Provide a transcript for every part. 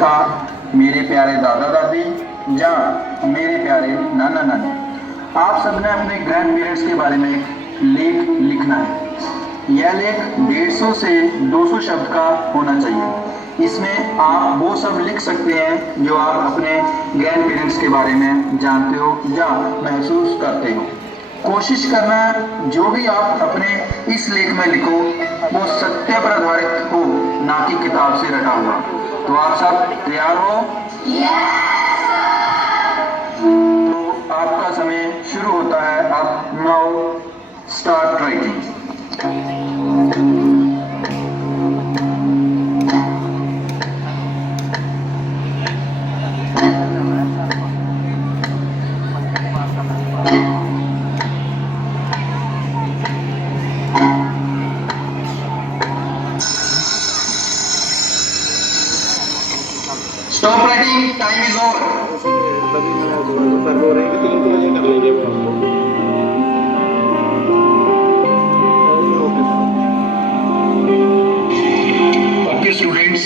था मेरे प्यारे दादा दादी या मेरे प्यारे नाना नानी। आप सबने अपने ग्रैंड पेरेंट्स के बारे में एक लेख लिखना है। यह लेख 150 से 200 शब्द का होना चाहिए। इसमें आप वो सब लिख सकते हैं जो आप अपने ग्रैंड पेरेंट्स के बारे में जानते हो या महसूस करते हो। कोशिश करना जो भी आप अपने इस लेख में लिखो वो सत्य पर आधारित हो, ना कि किताब से रटा हुआ। तो आप सब तैयार हो? तो आपका समय शुरू होता है अब। Now start writing. Stop writing, time is over. Okay students,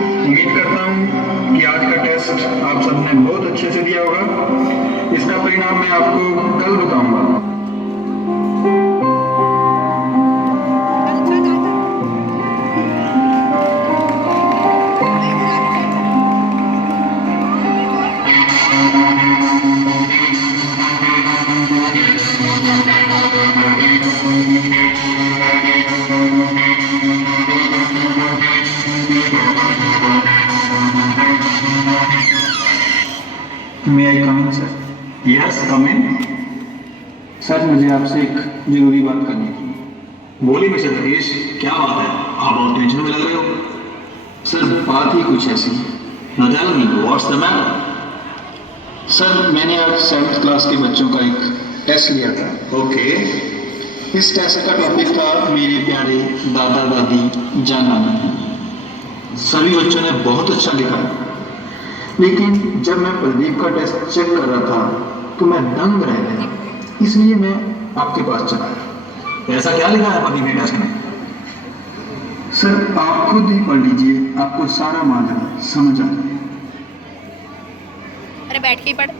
उम्मीद करता हूँ कि आज का टेस्ट आप सबने बहुत अच्छे से दिया होगा। इसका परिणाम मैं आपको कल बताऊंगा। May I come in, sir? Yes come in. Sir, मुझे आपसे एक जरूरी बात करनी थी। बोलिए मिस्टर रकेश, क्या बात है? आप बहुत टेंशन में लग रहे हो। सर, बात ही कुछ ऐसी है। ना tell me what's the matter. Sir, मैंने आज 7th क्लास के बच्चों का एक टेस्ट लिया था। ओके, इस टेस्ट का टॉपिक था मेरे प्यारे दादा दादी जाना नाना। सभी बच्चों ने बहुत अच्छा लिखा, लेकिन जब मैं प्रदीप का टेस्ट चेक कर रहा था तो मैं दंग रह गया। इसलिए मैं आपके पास चला आया। ऐसा क्या लिखा है प्रदीप के टेस्ट में? सर, आप खुद ही पढ़ लीजिए, आपको सारा माजरा समझ आ जाए। अरे बैठ के ही पढ़।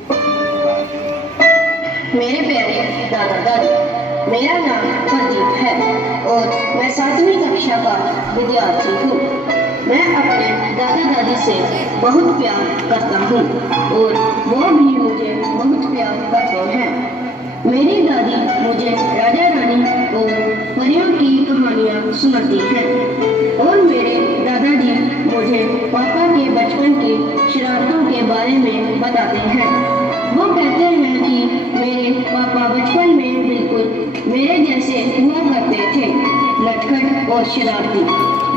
मेरे प्यारे दादा दादी, मेरा नाम प्रदीप है और मैं 7वीं कक्षा का विद्यार्थी हूँ। मैं अपने दादा दादी से बहुत प्यार करता हूँ और वो भी मुझे बहुत प्यार करते हैं। मेरी दादी मुझे राजा रानी और परियों की कहानियाँ सुनाती हैं और मेरे दादाजी मुझे पापा के बचपन की शरारतों के बारे में बताते हैं। वो कहते हैं कि मेरे पापा बचपन में बिल्कुल मेरे जैसे हुआ करते थे, नटखट और शरारती।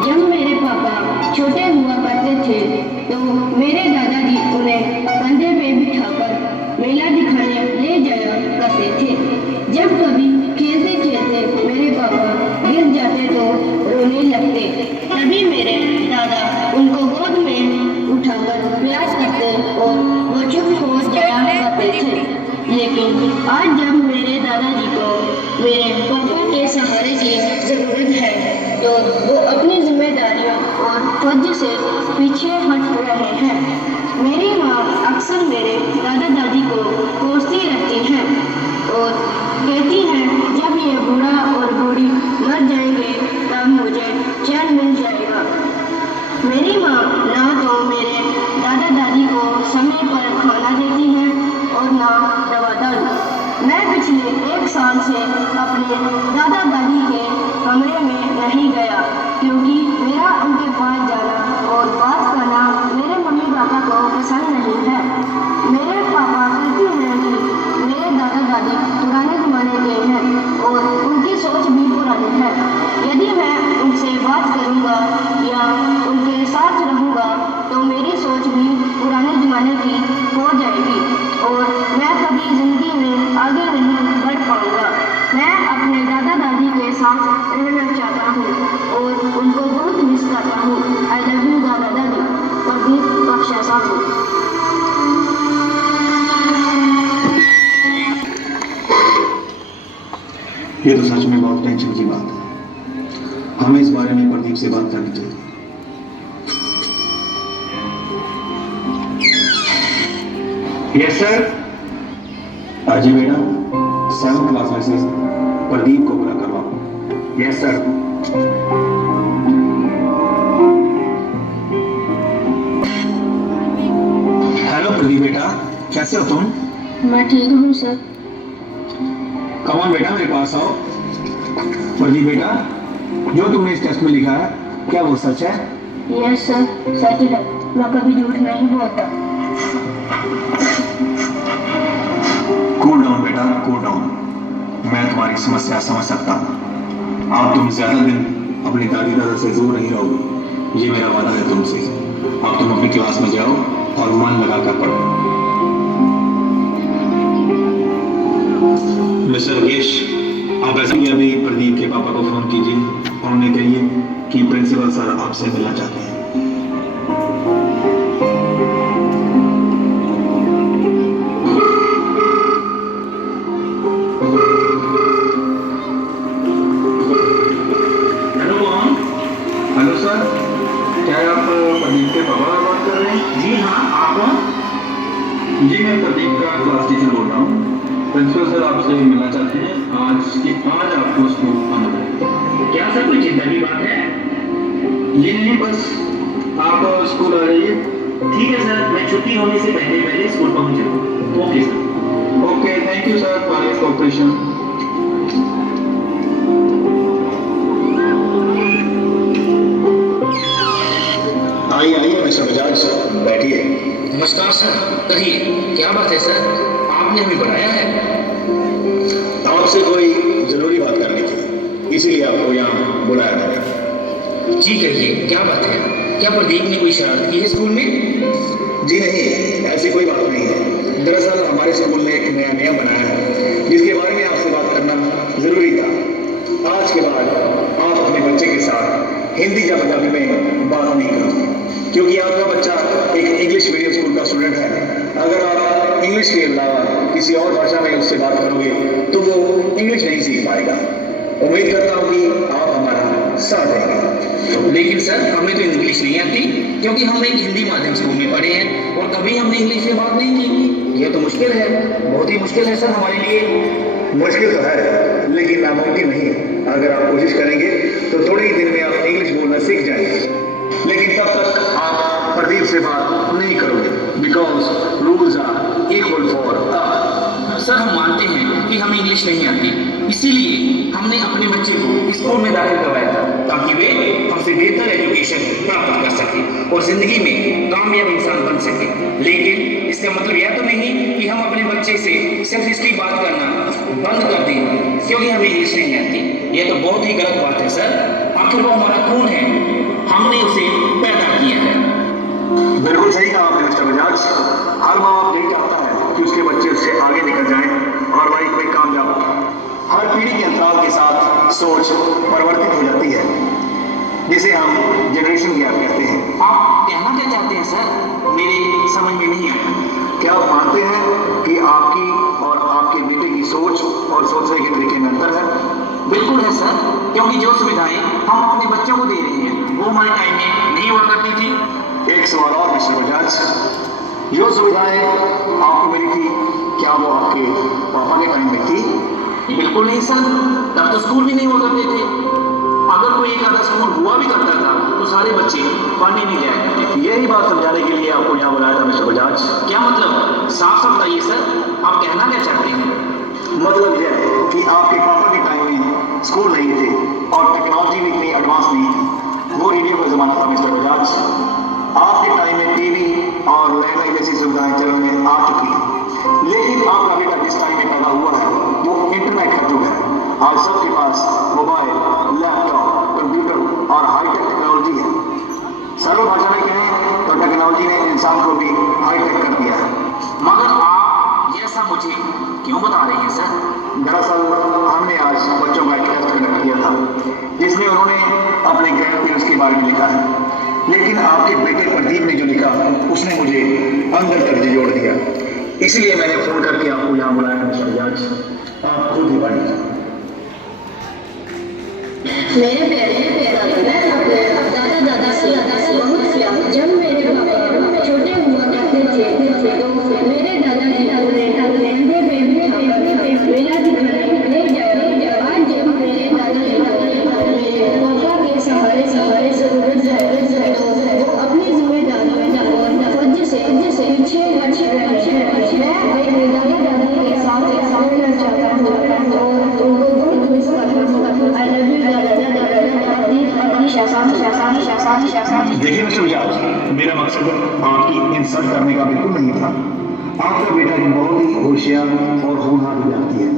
जब मेरे पापा छोटे हुआ करते थे तो मेरे दादाजी उन्हें कंधे पे बिठाकर मेला दिखाने ले जाया करते थे। जब कभी खेलते खेलते मेरे पापा गिर जाते तो रोने लगते, तभी मेरे दादा उनको गोद में उठाकर प्यार करते और वो चुप हो जाया करते थे। लेकिन आज जब मेरे दादाजी को मेरे पापा के सहारे की जरूरत है तो वो अपनी जिम्मेदारियों और फर्ज से पीछे हट रहे हैं। मेरी माँ अक्सर मेरे दादा दादी को कोसती रहती हैं और कहती हैं जब ये बूढ़ा और बूढ़ी मर जाएंगे तब मुझे चैन मिल जाएगा। मेरी माँ ना तो मेरे दादा दादी को समय पर खाना देती हैं और ना दवा दारू। मैं पिछले 1 साल से अपने दादा दादी के कमरे में नहीं गया क्योंकि मेरा उनके पास जाना और बात करना मेरे मम्मी पापा को पसंद नहीं है। मेरे पापा कहते हैं कि मेरे दादा दादी पुराने जमाने के हैं और उनकी सोच भी पुरानी है। यदि मैं उनसे बात करूँगा या उनके साथ रहूँगा तो मेरी सोच भी पुराने जमाने की हो जाएगी और मैं कभी जिंदगी में आगे नहीं बढ़ पाऊँगा। मैं अपने दादा दादी के साथ रहना चाहता हूँ और उनको बहुत मिस करता हूँ। आई लव यू दादा दादी। प्रदीप कक्षा 7। ये तो सच में बहुत टेंशन की बात है। हमें इस बारे में प्रदीप से बात करनी चाहिए। Yes sir. अजय बेटा 7th क्लास में से प्रदीप को पूरा करवाओ। Yes sir. हेलो प्रदीप बेटा, कैसे हो तुम? मैं ठीक हूँ सर। कम ऑन बेटा, मेरे पास आओ। प्रदीप बेटा, जो तुमने इस टेस्ट में लिखा है क्या वो सच है? यस सर, सच है। मैं कभी झूठ नहीं बोलता। कूल डाउन बेटा, कूल डाउन। मैं तुम्हारी समस्या समझ सकता हूँ। अब तुम ज्यादा दिन अपनी दादी दादा से दूर नहीं रहोगे, ये मेरा वादा है तुमसे। अब तुम अपनी क्लास में जाओ और मन लगाकर पढ़ो। मिस्टर राकेश, आप ऐसे ही अभी प्रदीप के पापा को फोन कीजिए और उन्हें कहिए कि प्रिंसिपल सर आपसे मिलना चाहते हैं। हेलो मोहन। हेलो सर, क्या आप प्रदीप के पापा से बात कर रहे हैं? जी हाँ, आप कौन? जी मैं प्रदीप का क्लास टीचर बोल रहा हूँ। प्रिंसिपल सर आपसे मिलना चाहते हैं आज आपको स्कूल आना है। क्या सर, कोई चिंता की बात है? जी नहीं, बस आप स्कूल आ जाइए। ठीक है सर, मैं छुट्टी होने से पहले पहले स्कूल पहुंच जाऊंगा। Okay sir. Okay, thank you sir for your cooperation. आइए आइए मिस्टर बजाज, बैठिए। नमस्कार सर, कहिए क्या बात है सर, आपने हमें बुलाया है? आपसे कोई जरूरी बात करनी थी, इसीलिए आपको यहाँ बुलाया था। जी कहिए क्या बात है? क्या प्रदीप ने कोई शरारत की है स्कूल में? जी नहीं, ऐसी कोई बात नहीं है। दरअसल हमारे स्कूल में एक नया नियम बनाया है जिसके बारे में आपसे बात करना जरूरी था। आज के बाद आप अपने बच्चे के साथ हिंदी या पंजाबी में बात नहीं करोगे, क्योंकि आपका बच्चा एक इंग्लिश मीडियम स्कूल का स्टूडेंट है। अगर आप इंग्लिश के अलावा किसी और भाषा में उससे बात करोगे तो वो इंग्लिश नहीं सीख पाएगा। उम्मीद करता हूँ कि आप हमारा साथ देंगे। लेकिन सर हमें तो इंग्लिश नहीं आती, क्योंकि हम एक हिंदी माध्यम स्कूल में पढ़े हैं और कभी हमने इंग्लिश में बात नहीं की। यह तो मुश्किल है, बहुत ही मुश्किल है सर हमारे लिए। मुश्किल तो है लेकिन नामुमकिन नहीं है। अगर आप कोशिश करेंगे तो थोड़े ही दिन में आप इंग्लिश बोलना सीख जाएंगे, लेकिन तब तक आप प्रदीप से बात नहीं करोगे, because rules are equal for all. Sir हम मानते हैं कि हमें इंग्लिश नहीं आती, इसीलिए हमने अपने बच्चे को स्कूल में दाखिल करवाया था ताकि वे हमसे बेहतर एजुकेशन प्राप्त कर सके और जिंदगी में कामयाब इंसान बन सके। लेकिन इसका मतलब यह तो नहीं कि हम अपने बच्चे से सिर्फ इसकी बात करना बंद कर दें क्योंकि हमें इंग्लिश नहीं आती। यह तो बहुत ही गलत बात है सर। आखिर वो हमारा खून है, हमने उसे पैदा किया है। बिल्कुल सही कहा आपने मिस्टर बजाज। हर माँ बाप यही चाहता है कि उसके बच्चे उससे आगे निकल जाएं और लाइफ में कामयाब हो। हर पीढ़ी के अंतराल के साथ सोच परिवर्तित हो जाती है, जिसे हम जनरेशन गैप कहते हैं। आप कहना क्या चाहते हैं सर? मेरे समझ में नहीं आया। क्या आप मानते हैं कि आपकी और आपके बेटे की सोच और सोचने के तरीके में अंतर है? बिल्कुल है सर, क्योंकि जो सुविधाएं हम अपने बच्चों को दे रहे हैं वो हमारे टाइम में नहीं हुआ करती थी। एक सवाल और मिस्टर बजाज, जो सुविधाएं आपको मिली थी क्या वो आपके पापा के टाइम में थी? बिल्कुल नहीं सर, तब तो स्कूल भी नहीं हुआ करते थे। अगर कोई एक आधा स्कूल हुआ भी करता था तो सारे बच्चे पढ़ने नहीं जाया करते थे। यही बात समझाने के लिए आपको यहाँ बुलाया था मिस्टर बजाज। क्या मतलब? साफ साफ बताइए सर, आप कहना क्या चाहते हैं? मतलब यह है कि आपके पापा के टाइम में स्कूल नहीं थे और टेक्नोलॉजी भी इतनी एडवांस नहीं थी। वो रेडियो का जमाना था मिस्टर बजाज। आपके टाइम में टीवी और लैंडलाइन जैसी सुविधाएं चलन में आ चुकी थी, लेकिन आपका बेटा जिस टाइम में पैदा हुआ है वो इंटरनेट का युग है। आज सबके पास मोबाइल, लैपटॉप, कंप्यूटर और हाईटेक टेक्नोलॉजी है। सरल भाषा में कहें तो टेक्नोलॉजी ने इंसान को भी हाईटेक कर दिया है। मगर आप ये सब मुझे क्यों बता रहे हैं सर? दरअसल हमने आज बच्चों का एक टेस्ट कंडक्ट किया था जिसमें उन्होंने अपने ग्रैंड पेरेंट्स के बारे में लिखा है, लेकिन आपके बेटे प्रदीप ने जो लिखा उसने मुझे अंदर तक जोड़ दिया। इसलिए मैंने फोन करके आपको यहाँ बुलाया मिस्टर बजाज। आप खुद ही पढ़िए। मेरे प्यारे मैं अपने दादा दादा से बहुत प्यार। जब मेरे पापा छोटे हुआ करते थे तो मेरे दादा मेरा मकसद आपकी इंसल्ट करने का बिल्कुल नहीं था। आपका बेटा बहुत ही होशियार और होनहार विद्यार्थी है।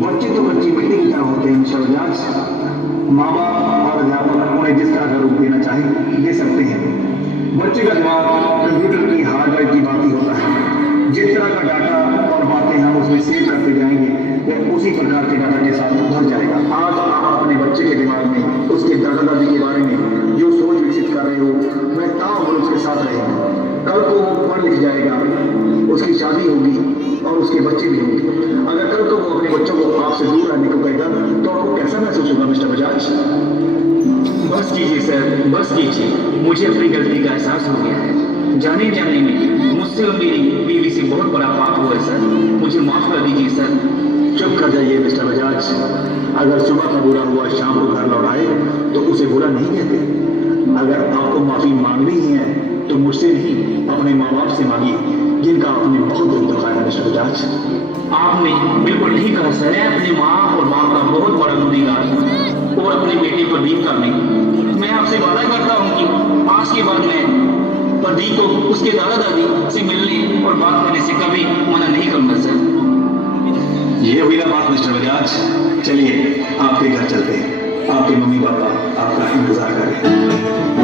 बच्चे तो कच्ची मिट्टी की तरह होते हैं मिस्टर बजाज। माँ बाप और अध्यापक उन्हें जिस तरह का रूप देना चाहे दे सकते हैं। बच्चे का दिमाग कंप्यूटर की हार्ड ड्राइव की बात ही होता है। जिस तरह का डाटा और बातें हम उसमें सेव करते जाएंगे वह उसी प्रकार के डाटा के साथ भर जाएगा। आज आप अपने बच्चे के दिमाग में उसके दादा दादी के बारे में जो सोच विकसित कर रहे हो वह ताउम्र उसके साथ रहेगा। कल को वो पढ़ लिख जाएगा, उसकी शादी होगी और उसके बच्चे भी होंगे। अगर कल को वो अपने बच्चों को आपसे दूर रहने को कहेगा तो आपको कैसा महसूस होगा मिस्टर बजाज? बस कीजिए सर, बस कीजिए। मुझे अपनी गलती का एहसास हो गया है। जाने जाने में मुझसे और मेरी बीवी से बहुत बड़ा पाप हुआ है सर। मुझे माफ कर दीजिए सर। चुप कर जाइए मिस्टर बजाज। अगर सुबह का बुरा हुआ शाम को घर लौटाए तो उसे बुरा नहीं कहते। अगर आपको माफी मांगनी ही है तो मुझसे नहीं अपने माँ बाप से मांगिए जिनका आपने बहुत दुख दिखाया है मिस्टर बजाज। आपने बिल्कुल नहीं कहा सर। मैं अपनी माँ और बाप का बहुत बड़ा गुनहगार और अपने बेटे प्रदीप का नहीं। मैं आपसे वादा करता हूँ कि आज के बाद मैं प्रदीप को उसके दादा दादी से मिलने और बात करने से कभी मना नहीं करूँगा सर। ये हुई ना बात मिस्टर बजाज। चलिए आपके घर चलते हैं। आपके मम्मी पापा आपका इंतजार करें।